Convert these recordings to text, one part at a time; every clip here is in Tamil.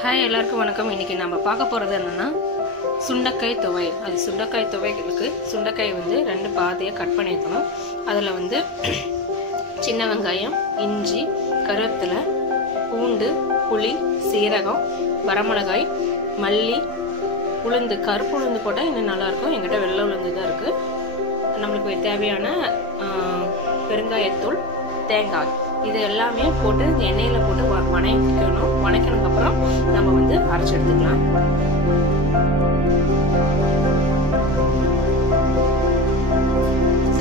ஹாய் எல்லாருக்கும் வணக்கம். இன்றைக்கி நம்ம பார்க்க போகிறது என்னென்னா சுண்டைக்காய் துவையல். அது சுண்டைக்காய் துவையலுக்கு சுண்டைக்காய் வந்து 2 பாதியாக கட் பண்ணியிருக்கணும். அதில் வந்து சின்ன வெங்காயம், இஞ்சி, கருவேப்பிலை, பூண்டு, புளி, சீரகம், வரமிளகாய், மல்லி, உளுந்து, கருப்பு உளுந்து போட்டால் இன்னும் நல்லாயிருக்கும். எங்கிட்ட வெள்ளை உளுந்து தான் இருக்குது. நம்மளுக்கு தேவையான பெருங்காயத்தூள், தேங்காய், இது எல்லாமே போட்டு எண்ணெயில் போட்டு வணக்கணும். வணக்கினதுக்கப்புறம் நம்ம வந்து அரைச்சி எடுத்துக்கலாம்.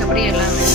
அப்படியே எல்லாமே